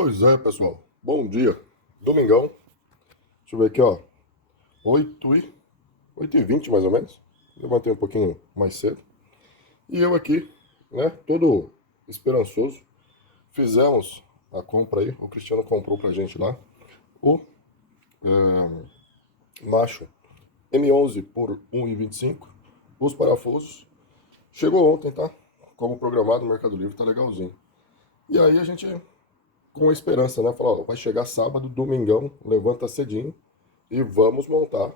Pois é, pessoal. Bom dia. Domingão. Deixa eu ver aqui, ó. 8h20 mais ou menos. Levantei um pouquinho mais cedo. E eu aqui, né, todo esperançoso. Fizemos a compra aí. O Cristiano comprou pra gente lá o macho M11 por 1,25. Os parafusos. Chegou ontem, tá? Como programado no Mercado Livre, tá legalzinho. E aí a gente, com a esperança, né? Falar, ó, vai chegar sábado, domingão, levanta cedinho e vamos montar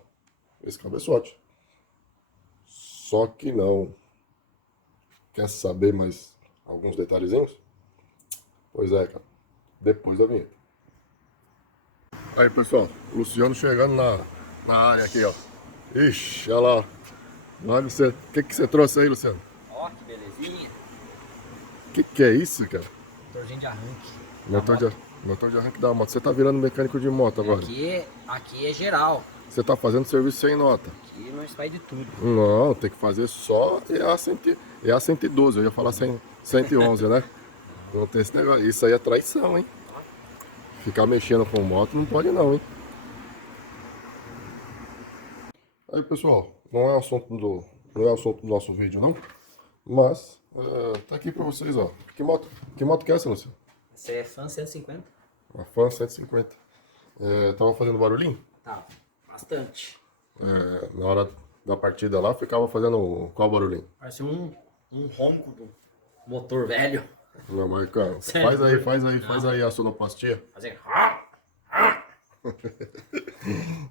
esse cabeçote. Só que não. Quer saber mais alguns detalhezinhos? Pois é, cara. Depois da vinheta. Aí, pessoal. Luciano chegando na área aqui, ó. Ixi, olha lá. Olha você. O que você trouxe aí, Luciano? Ó, que belezinha. Que é isso, cara? Motorzinho de arranque. Motor de arranque da moto. Você tá virando mecânico de moto agora? Aqui é geral. Você tá fazendo serviço sem nota. Aqui nós faz de tudo. Não, tem que fazer só EA 112. Eu ia falar 111, né? Não tem esse negócio. Isso aí é traição, hein? Ficar mexendo com moto não pode não, hein? Aí, pessoal, não é assunto do nosso vídeo, não. Mas, tá aqui pra vocês, ó. Que moto que é essa, Luciano? Essa é Fan 150? Uma Fan 150. Tava fazendo barulhinho? Tá, bastante. Na hora da partida lá, ficava fazendo qual barulhinho? Parece um ronco do motor velho. Não, mas, cara, Sério? faz aí a sonoplastia. Fazer...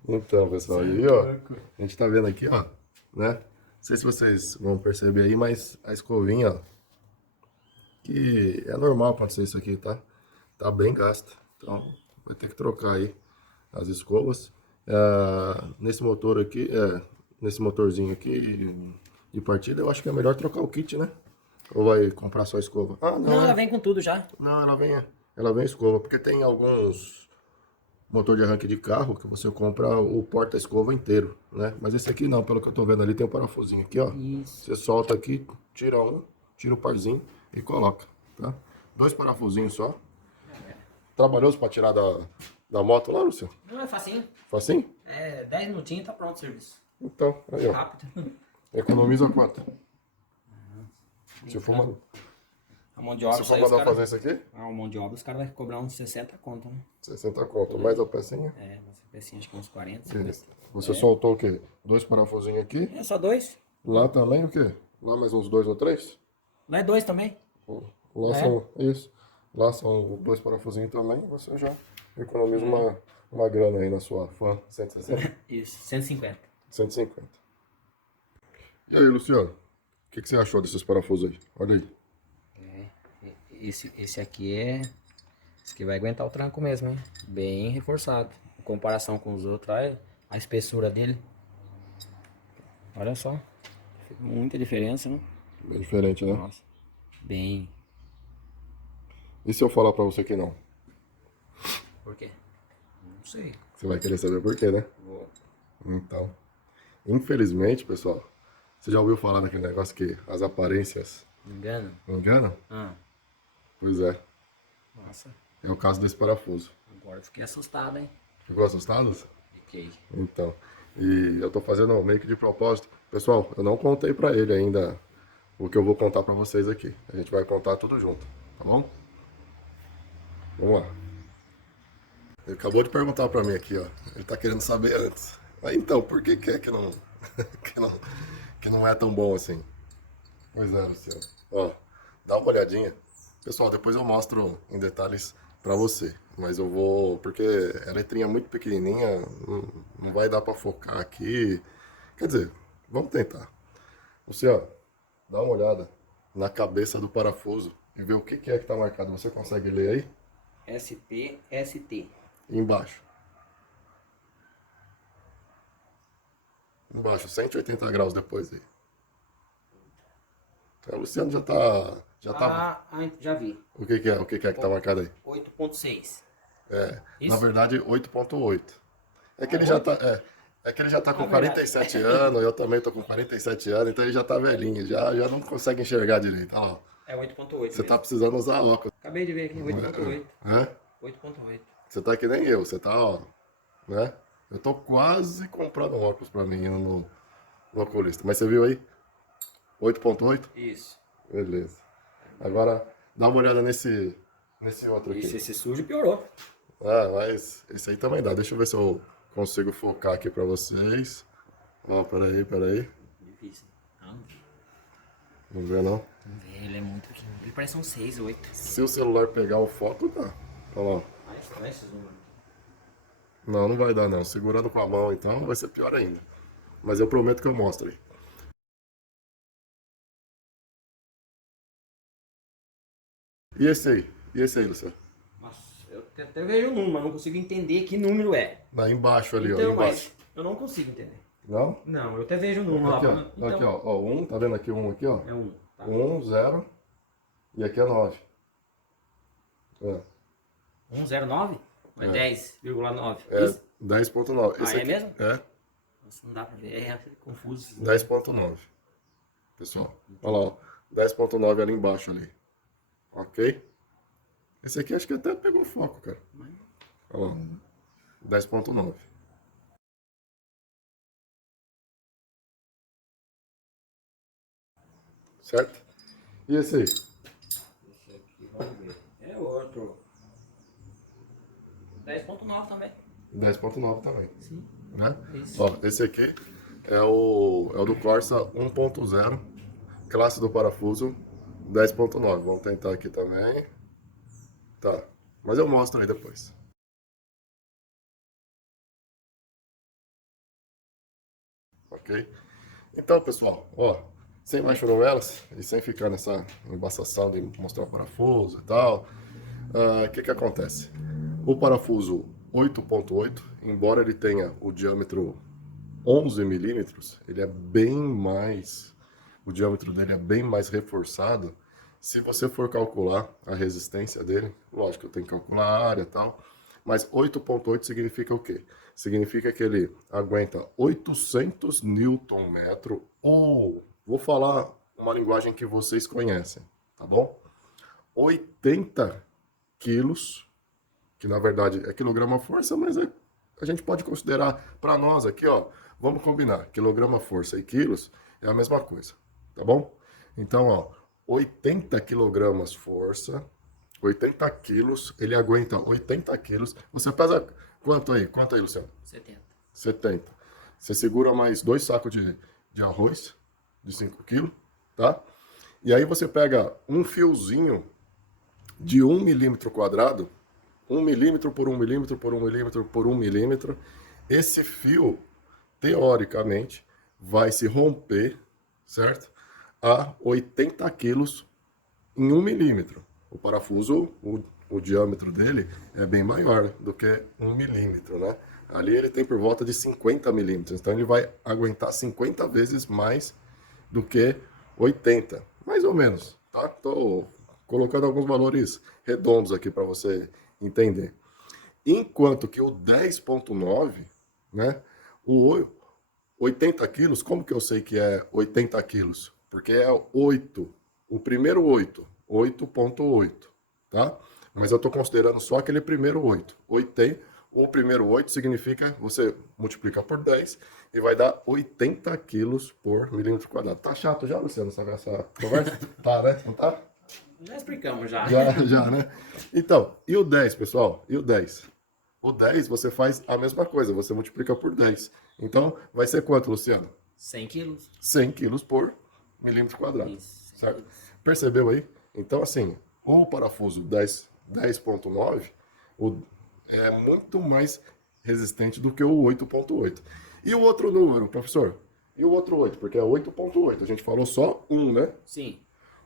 Então, pessoal, aí, ó, a gente tá vendo aqui, ó, né? Não sei se vocês vão perceber aí, mas a escovinha, ó, que é normal acontecer isso aqui, tá? Tá bem gasta. Então, vai ter que trocar aí as escovas. Nesse motor aqui, nesse motorzinho aqui de partida, eu acho que é melhor trocar o kit, né? Ou vai comprar só a escova? Ah, Não, ela vem com tudo já. Não, ela vem escova, porque tem alguns motor de arranque de carro que você compra o porta-escova inteiro, né? Mas esse aqui não, pelo que eu tô vendo ali, tem um parafusinho aqui, ó. Isso. Você solta aqui, tira o parzinho e coloca, tá? 2 parafusinhos só. Trabalhoso pra tirar da moto lá, Luciano? Não é facinho. Facinho? 10 minutinhos tá pronto o serviço. Então, aí, ó. Rápido. Economiza quanto? Se for, A mão de obra... se for mandar fazer isso aqui, A mão de obra os caras vão cobrar uns 60 conto, né? 60 conto, mais a pecinha. Mas pecinha acho que uns 40, Beleza. 50. Você soltou o quê? 2 parafusinhos aqui. É só 2? Lá também o quê? Lá mais uns 2 ou 3? Não é 2 também? Lá são, isso. Lá são 2 parafusinhos também. Você já economiza uma grana aí na sua Fan 160. Isso, 150. 150. E aí, Luciano? O que você achou desses parafusos aí? Olha aí. Esse aqui esse aqui vai aguentar o tranco mesmo, hein? Bem reforçado. Em comparação com os outros, olha a espessura dele. Olha só. Muita diferença, né? Bem diferente, né? Nossa. Bem. E se eu falar pra você que não? Por quê? Não sei. Você vai querer saber por quê, né? Vou. Então, infelizmente, pessoal, você já ouviu falar daquele negócio que as aparências Engano? não enganam? Ah, Pois é. nossa. É o caso desse parafuso. Agora eu fiquei assustado, hein? Ficou assustado? Fiquei. Então, e eu tô fazendo meio que de propósito. Pessoal, eu não contei pra ele ainda o que eu vou contar pra vocês aqui. A gente vai contar tudo junto, tá bom? Vamos lá. Ele acabou de perguntar pra mim aqui, ó. Ele tá querendo saber antes. Mas então, por que é que não, que não é tão bom assim? Pois é, Luciano. Ó, dá uma olhadinha. Pessoal, depois eu mostro em detalhes pra você. Mas eu vou, porque a letrinha é muito pequenininha, não vai dar pra focar aqui. Quer dizer, vamos tentar. Luciano, dá uma olhada na cabeça do parafuso e vê o que é que tá marcado. Você consegue ler aí? ST. E embaixo. Embaixo, 180 graus depois aí. Então, o Luciano já tá... Já vi. O que é? O que é que tá marcado aí? 8.6. Na Isso? verdade, 8.8. É que ele já tá... É que ele já tá com 47 anos, eu também tô com 47 anos, então ele já tá velhinho, já não consegue enxergar direito. Olha lá. É 8.8. Você tá precisando usar óculos. Acabei de ver aqui, 8.8. É? 8.8. Você tá que nem eu, você tá, ó, né? Eu tô quase comprando um óculos pra mim no oculista. Mas você viu aí? 8.8? Isso. Beleza. Agora, dá uma olhada nesse outro E se aqui. esse sujo piorou. Ah, mas esse aí também dá. Deixa eu ver se eu consigo focar aqui pra vocês. Ó, peraí. Difícil. Não, Não vê não? ele é muito pequeno. Ele parece um 6, 8. Se o celular pegar o foco, dá. Ó lá. Ah, estranho esses números. Não, não vai dar não. Segurando com a mão, então, vai ser pior ainda. Mas eu prometo que eu mostro aí. E esse aí? E esse aí, Luciano? Nossa, eu até vejo o número, mas não consigo entender que número é. Lá embaixo ali, ó. Então, Embaixo. mas eu não consigo entender. Não? Não, eu até vejo o número Aqui, lá. ó. Então, Aqui, ó. Ó, um, tá vendo aqui um aqui, ó? é 1. Tá. 1, 0. E aqui é 9. É, 109? É É. 10,9. é Isso? 10.9. Ah, Esse é aqui mesmo? é Nossa, não dá pra ver. É confuso. Esses 10.9. Pessoal, olha lá, ó. 10.9 ali embaixo ali. Ok? Esse aqui acho que até pegou foco, cara. Olha lá. 10.9. Certo? E esse aí? Esse aqui, vamos ver. É outro. 10.9 também. 10.9 também. Sim. Né? Isso. Ó, esse aqui é o do Corsa 1.0, classe do parafuso 10.9. Vamos tentar aqui também. Tá, mas eu mostro aí depois. Ok? Então, pessoal, ó, sem mais churumelas e sem ficar nessa embaçação de mostrar o parafuso e tal, o que que acontece? O parafuso 8.8, embora ele tenha o diâmetro 11 milímetros, ele é bem mais, o diâmetro dele é bem mais reforçado. Se você for calcular a resistência dele, lógico, eu tenho que calcular a área e tal, mas 8.8 significa o quê? Significa que ele aguenta 800 Nm ou, vou falar uma linguagem que vocês conhecem, tá bom? 80 quilos, que na verdade é quilograma-força, mas a gente pode considerar para nós aqui, ó, vamos combinar, quilograma-força e quilos é a mesma coisa, tá bom? Então, ó, 80 quilogramas força, 80 quilos, ele aguenta 80 quilos. Você pesa quanto aí? Quanto aí, Luciano? 70. 70. Você segura mais 2 sacos de arroz, de 5 quilos, tá? E aí você pega um fiozinho de 1 milímetro quadrado, 1 milímetro por 1 milímetro por 1 milímetro por 1 milímetro. Esse fio, teoricamente, vai se romper, certo? A 80 quilos em 1 milímetro. O parafuso, o diâmetro dele é bem maior do que 1 milímetro, né? Ali ele tem por volta de 50 milímetros, então ele vai aguentar 50 vezes mais do que 80, mais ou menos, tá? Tô colocando alguns valores redondos aqui para você entender. Enquanto que o 10.9, né? O 80 quilos, como que eu sei que é 80 quilos? Porque é 8, o primeiro 8, 8.8, tá? Mas eu estou considerando só aquele primeiro 8. 80, o primeiro 8 significa, você multiplica por 10 e vai dar 80 quilos por milímetro quadrado. Tá chato já, Luciano, essa conversa? Tá, né? Não tá? Já explicamos já. Já, né? Então, e o 10, pessoal? E o 10? O 10 você faz a mesma coisa, você multiplica por 10. Então, vai ser quanto, Luciano? 100 quilos. 100 quilos por milímetro quadrado. Isso. Certo? Percebeu aí? Então, assim, o parafuso 10.9 é muito mais resistente do que o 8.8. E o outro número, professor? E o outro 8? Porque é 8.8. A gente falou só um, né? Sim.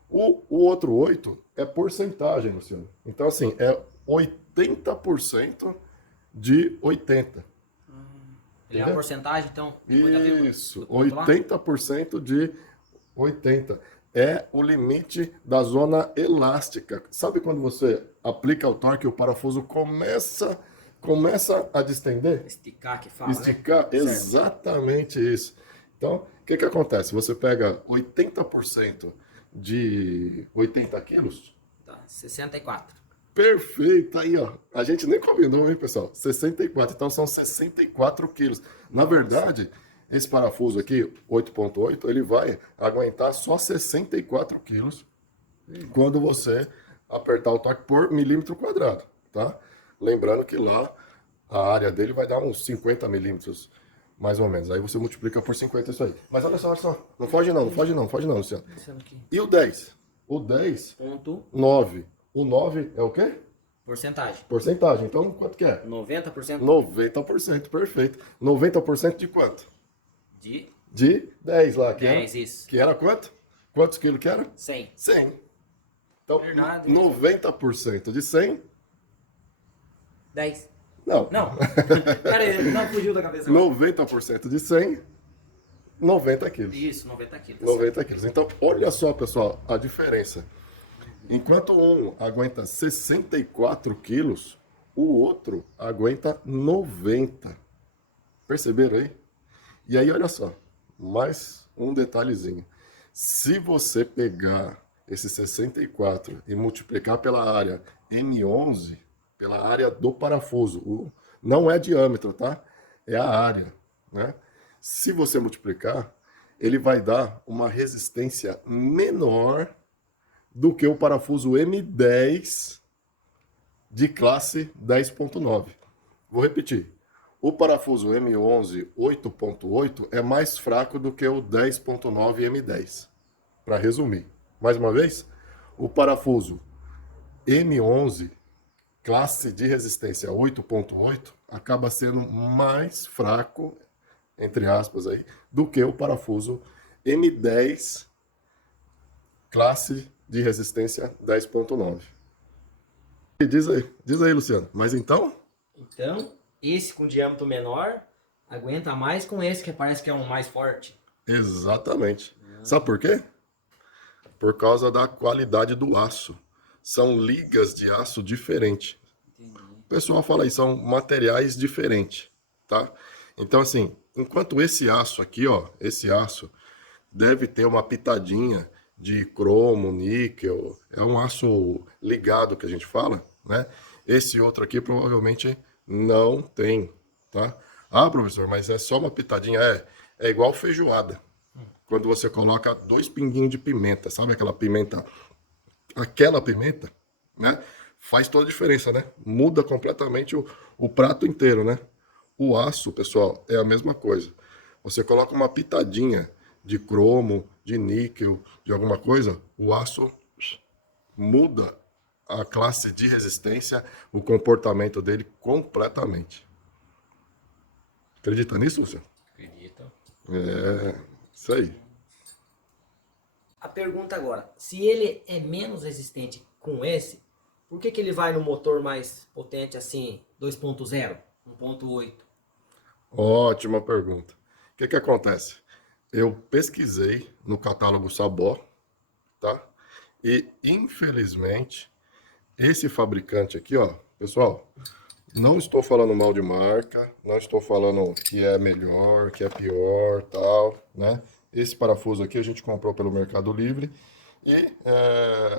O outro 8 é porcentagem, Luciano. Então, assim, é 80% de 80. Ele é uma porcentagem, então? Isso, 80% de 80. É o limite da zona elástica. Sabe quando você aplica o torque e o parafuso começa a distender? Esticar que fala, Esticar, né? Certo. exatamente isso. Então, o que que acontece? Você pega 80% de 80 quilos, Tá, 64. Perfeito, aí ó, a gente nem combinou, hein, pessoal? 64, então são 64 quilos. Na verdade, esse parafuso aqui, 8.8, ele vai aguentar só 64 quilos quando você apertar o torque por milímetro quadrado, tá? Lembrando que lá a área dele vai dar uns 50 milímetros, mais ou menos. Aí você multiplica por 50 isso aí. Mas olha só, não foge não, não foge não, não foge não, Luciano. E o 10? O 10, Ponto 9. O 9 é o quê? porcentagem. Porcentagem. Então, quanto que é? 90% 90%, perfeito. 90% de quanto? de De 10 lá. Que 10, era, isso. que era quanto? Quantos quilos que era? 100. 100. Então, Verdade. 90% de 100? 10. Não. Não. Cara, não fugiu da cabeça. 90% de 100, 90 quilos. Isso, 90 quilos. 90 quilos. Então, olha só, pessoal, a diferença. Enquanto um aguenta 64 quilos, o outro aguenta 90. Perceberam aí? E aí, olha só, mais um detalhezinho. Se você pegar esse 64 e multiplicar pela área M11, pela área do parafuso, não é diâmetro, tá? É a área, né? Se você multiplicar, ele vai dar uma resistência menor do que o parafuso M10 de classe 10.9. Vou repetir. O parafuso M11 8.8 é mais fraco do que o 10.9 M10. Para resumir, mais uma vez, o parafuso M11 classe de resistência 8.8 acaba sendo mais fraco, entre aspas aí, do que o parafuso M10 classe de resistência 10.9. Diz aí, Luciano. Mas então? Então, esse com diâmetro menor aguenta mais com esse que parece que é um mais forte. Exatamente. Sabe por quê? Por causa da qualidade do aço. São ligas de aço diferentes. O pessoal fala aí, são materiais diferentes, tá? Então, assim, enquanto esse aço aqui, ó, esse aço deve ter uma pitadinha de cromo, níquel, é um aço ligado que a gente fala, né? Esse outro aqui provavelmente não tem, tá? Ah, professor, mas é só uma pitadinha, é igual feijoada. Quando você coloca 2 pinguinhos de pimenta, sabe aquela pimenta, né? Faz toda a diferença, né? Muda completamente o prato inteiro, né? O aço, pessoal, é a mesma coisa. Você coloca uma pitadinha de cromo, de níquel, de alguma coisa, o aço muda a classe de resistência, o comportamento dele completamente. Acredita nisso, Luciano? Acredita. É, isso aí. A pergunta agora, se ele é menos resistente com esse, por que ele vai no motor mais potente assim, 2.0, 1.8? Ótima pergunta. O que acontece? Eu pesquisei no catálogo Sabor, tá? E, infelizmente, esse fabricante aqui, ó, pessoal, não estou falando mal de marca, não estou falando que é melhor, que é pior, tal, né? Esse parafuso aqui a gente comprou pelo Mercado Livre e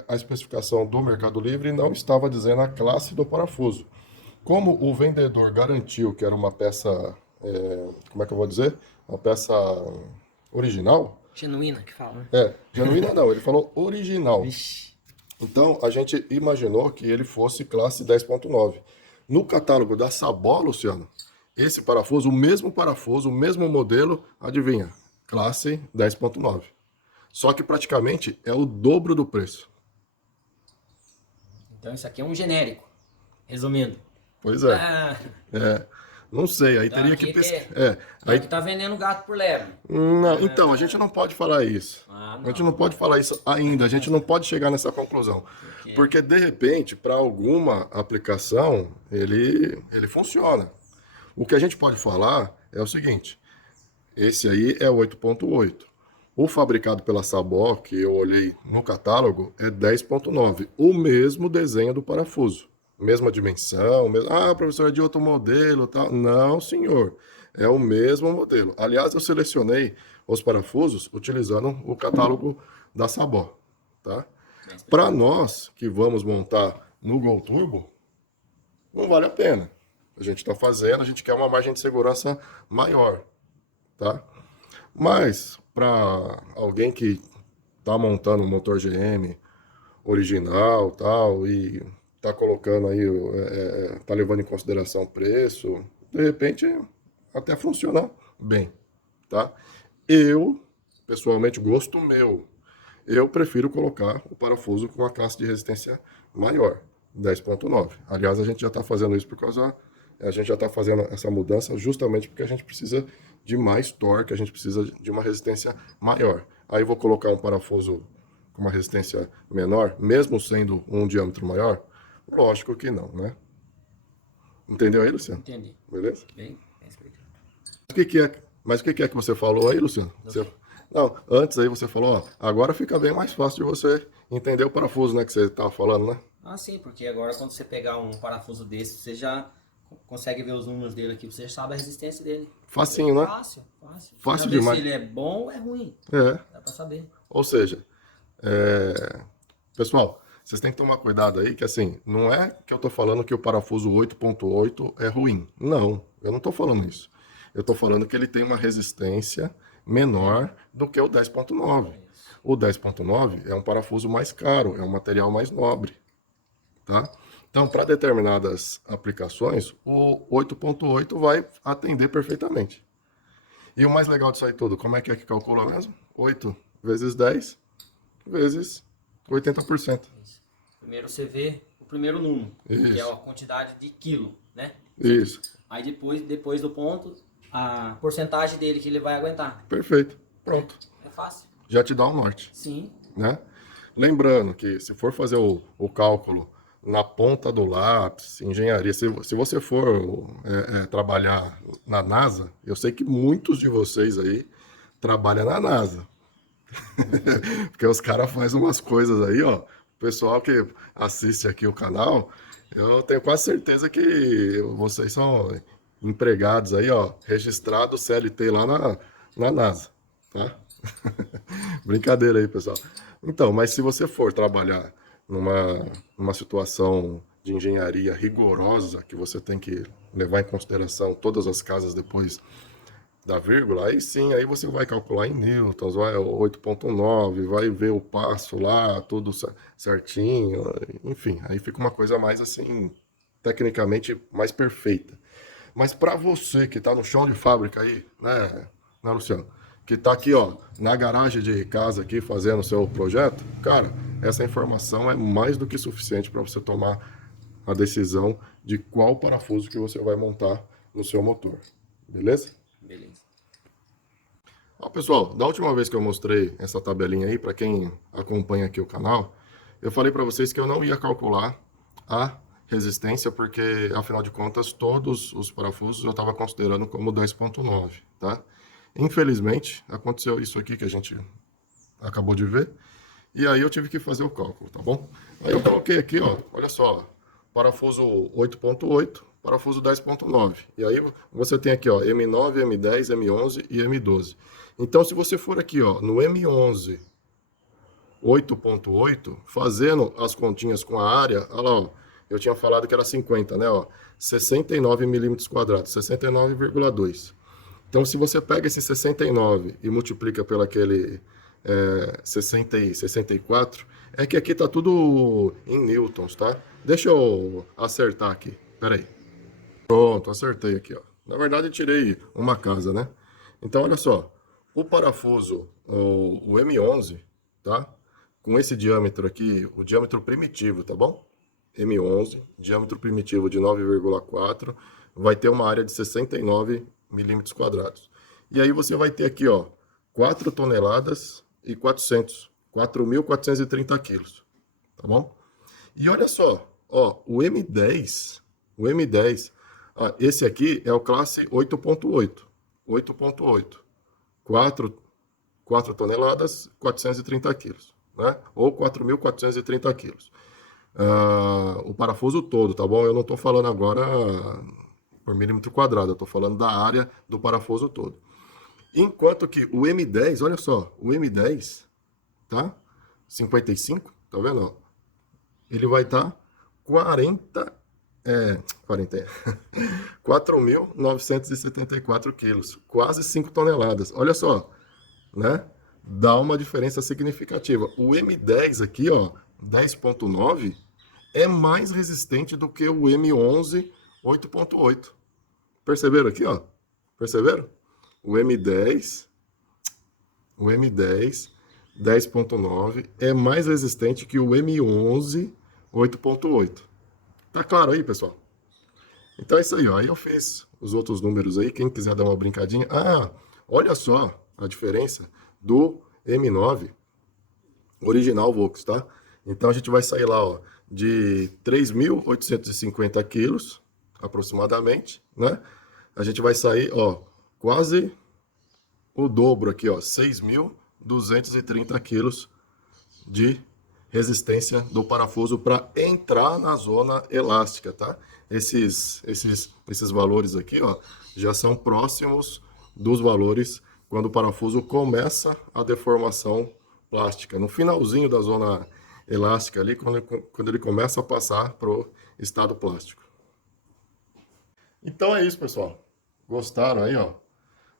a especificação do Mercado Livre não estava dizendo a classe do parafuso. Como o vendedor garantiu que era uma peça, como é que eu vou dizer? Uma peça original? Genuína que fala, né? Genuína não, ele falou original. Vixe. Então, a gente imaginou que ele fosse classe 10.9. No catálogo da Sabó, Luciano, esse parafuso, o mesmo modelo, adivinha? Classe 10.9. Só que praticamente é o dobro do preço. Então isso aqui é um genérico. Resumindo. Pois é. Ah, Não sei, aí então teria que aqui pesquisar. aqui tá vendendo gato por lebre. Não, então, a gente não pode falar isso. Ah, A gente não pode falar isso ainda, a gente não pode chegar nessa conclusão. Porque, de repente, para alguma aplicação, ele funciona. O que a gente pode falar é o seguinte: esse aí é 8.8. O fabricado pela Sabó, que eu olhei no catálogo, é 10.9. O mesmo desenho do parafuso. Mesma dimensão. Ah, professor, é de outro modelo, tal. Não, senhor. É o mesmo modelo. Aliás, eu selecionei os parafusos utilizando o catálogo da Sabó, tá? Para nós que vamos montar no Gol Turbo, não vale a pena. A gente está fazendo, a gente quer uma margem de segurança maior, tá? Mas para alguém que está montando um motor GM original, tal, e tá colocando aí, tá levando em consideração o preço, de repente até funciona bem, tá? Eu, pessoalmente, gosto meu, eu prefiro colocar o parafuso com a classe de resistência maior, 10.9. Aliás, a gente já está fazendo isso a gente já está fazendo essa mudança justamente porque a gente precisa de mais torque, a gente precisa de uma resistência maior. Aí eu vou colocar um parafuso com uma resistência menor, mesmo sendo um diâmetro maior? Lógico que não, né? Entendeu aí, Luciano? Entendi. Beleza? Bem explicado. Mas o que é que você falou aí, Luciano? Não, antes aí você falou, ó, agora fica bem mais fácil de você entender o parafuso, né, que você estava falando, né? Ah, sim, porque agora quando você pegar um parafuso desse, você já consegue ver os números dele aqui, você já sabe a resistência dele. Facinho, né? Fácil, fácil. Você Fácil já vê demais. se ele é bom ou é ruim. É, Dá pra saber. ou seja, pessoal, vocês têm que tomar cuidado aí, que assim, não é que eu tô falando que o parafuso 8.8 é ruim. Não, eu não tô falando isso. Eu tô falando que ele tem uma resistência menor do que o 10.9. O 10.9 é um parafuso mais caro, é um material mais nobre, tá? Então, para determinadas aplicações, o 8.8 vai atender perfeitamente. E o mais legal disso aí tudo, como é que calcula mesmo? 8 vezes 10 vezes 80%. Isso. Primeiro você vê o primeiro número, que é Isso, a quantidade de quilo, né? isso. Aí depois do ponto, a porcentagem dele que ele vai aguentar. Perfeito. Pronto. É fácil. Já te dá um norte, Sim. né? Lembrando que se for fazer o cálculo na ponta do lápis, engenharia, se você for trabalhar na NASA, eu sei que muitos de vocês aí trabalham na NASA. Porque os caras fazem umas coisas aí, ó. O pessoal que assiste aqui o canal, eu tenho quase certeza que vocês são empregados aí, ó, registrados CLT lá na NASA, tá? Brincadeira aí, pessoal. Então, mas se você for trabalhar numa situação de engenharia rigorosa, que você tem que levar em consideração todas as casas depois da vírgula, aí sim, aí você vai calcular em newtons, vai 8.9, vai ver o passo lá, tudo certinho, enfim, aí fica uma coisa mais assim, tecnicamente mais perfeita. Mas para você que está no chão de fábrica aí, né, Luciano? Que está aqui, ó, na garagem de casa aqui fazendo o seu projeto, cara, essa informação é mais do que suficiente para você tomar a decisão de qual parafuso que você vai montar no seu motor. Beleza? Beleza. Ó, pessoal, da última vez que eu mostrei essa tabelinha aí, para quem acompanha aqui o canal, eu falei para vocês que eu não ia calcular a resistência, porque, afinal de contas, todos os parafusos eu estava considerando como 10.9, tá? Infelizmente, aconteceu isso aqui que a gente acabou de ver, e aí eu tive que fazer o cálculo, tá bom? Aí eu coloquei aqui, ó, olha só, parafuso 8.8, parafuso 10.9. E aí você tem aqui, ó, M9, M10, M11 e M12. Então, se você for aqui, ó, no M11 8.8, fazendo as continhas com a área, olha lá, ó, eu tinha falado que era 50, né, ó, 69 milímetros quadrados, 69,2. Então, se você pega esse 69 e multiplica pelo aquele 60 e 64, é que aqui tá tudo em newtons, tá? Deixa eu acertar aqui, peraí. Pronto, acertei aqui, ó. Na verdade, eu tirei uma casa, né? Então, olha só, o parafuso, o M11, tá? Com esse diâmetro aqui, o diâmetro primitivo, tá bom? M11, diâmetro primitivo de 9,4, vai ter uma área de 69 milímetros quadrados. E aí você vai ter aqui, ó, 4 toneladas e 400, 4.430 quilos, tá bom? E olha só, ó, o M10, ó, esse aqui é o classe 8.8, 8.8, 4 toneladas, 430 quilos, né? Ou 4.430 quilos. O parafuso todo, tá bom? Eu não estou falando agora por milímetro quadrado, eu estou falando da área do parafuso todo. Enquanto que o M10, olha só, o M10, tá? 55, tá vendo? Ele vai estar 40, 4.974 quilos, quase 5 toneladas. Olha só, né? Dá uma diferença significativa. O M10 aqui, ó, 10.9, é mais resistente do que o M11 8.8. Perceberam aqui, ó? Perceberam? O M10, o M10 10.9 é mais resistente que o M11 8.8. Tá claro aí, pessoal? Então é isso aí, ó. Aí eu fiz os outros números aí, quem quiser dar uma brincadinha. Ah, olha só a diferença do M9 original Volks, tá? Então a gente vai sair lá, ó, de 3.850 quilos, aproximadamente, né? A gente vai sair, ó, quase o dobro aqui, ó, 6.230 quilos de resistência do parafuso para entrar na zona elástica, tá? Esses valores aqui, ó, já são próximos dos valores quando o parafuso começa a deformação plástica. No finalzinho da zona elástica ali, quando ele começa a passar para o estado plástico. Então é isso, pessoal. Gostaram aí, ó?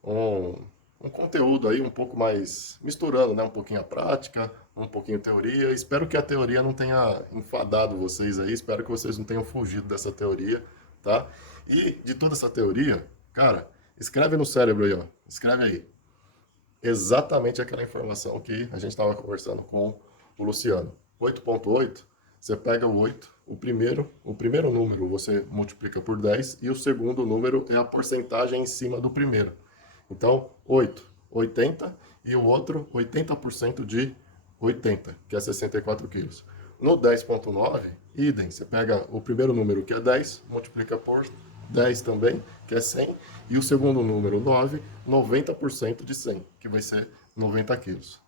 Um conteúdo aí um pouco mais misturando, né? Um pouquinho a prática, um pouquinho a teoria. Espero que a teoria não tenha enfadado vocês aí, espero que vocês não tenham fugido dessa teoria, tá? E de toda essa teoria, cara, escreve no cérebro aí, ó. Escreve aí. Exatamente aquela informação que a gente estava conversando com o Luciano. 8.8, você pega o 8, o primeiro número você multiplica por 10 e o segundo número é a porcentagem em cima do primeiro. Então, 8, 80 e o outro 80% de 80, que é 64 quilos. No 10.9, idem, você pega o primeiro número que é 10, multiplica por 10 também, que é 100, e o segundo número 9, 90% de 100, que vai ser 90 quilos.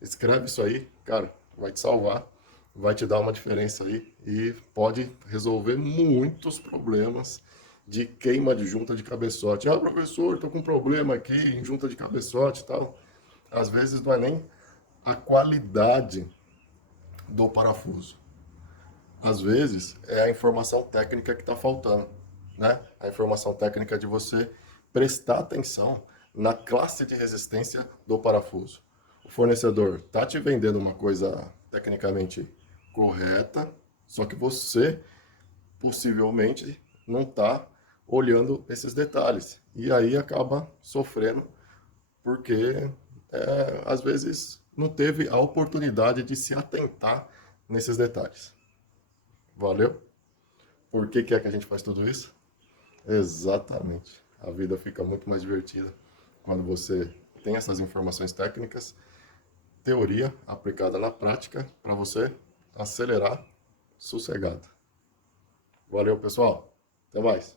Escreve isso aí, cara, vai te salvar, vai te dar uma diferença aí e pode resolver muitos problemas de queima de junta de cabeçote. Ah, professor, tô com um problema aqui em junta de cabeçote e tal. Às vezes não é nem a qualidade do parafuso. Às vezes é a informação técnica que está faltando, né? A informação técnica de você prestar atenção na classe de resistência do parafuso. O fornecedor está te vendendo uma coisa tecnicamente correta, só que você possivelmente não está olhando esses detalhes. E aí acaba sofrendo porque às vezes não teve a oportunidade de se atentar nesses detalhes. Valeu? Por que é que a gente faz tudo isso? Exatamente. A vida fica muito mais divertida quando você tem essas informações técnicas, teoria aplicada na prática, para você acelerar sossegado. Valeu, pessoal. Até mais.